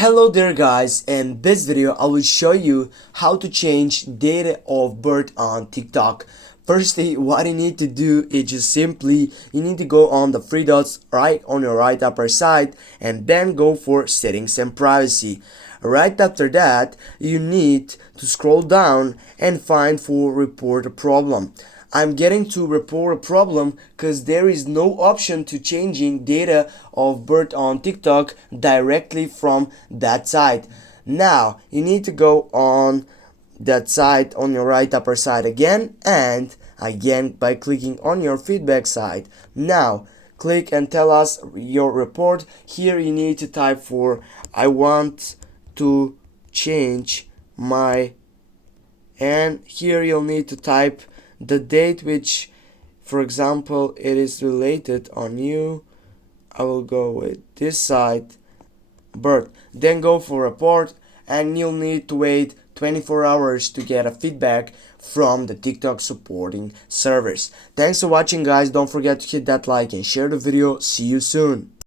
Hello there guys, in this video I will show you how to change date of birth on TikTok. Firstly, what you need to do is just simply you need to go on the three dots right on your right upper side and then go for settings and privacy. Right after that, you need to scroll down and find for report a problem. I'm getting to report a problem because there is no option to changing data of birth on TikTok directly from that site. Now you need to go on that site on your right upper side again and again by clicking on your feedback side. Now click and tell us your report. Here you need to type for I want to change my, and here you'll need to type the date which, for example, it is related on you. I will go with this site, birth. Then go for report and you'll need to wait 24 hours to get a feedback from the TikTok supporting servers. Thanks for watching guys. Don't forget to hit that like and share the video. See you soon.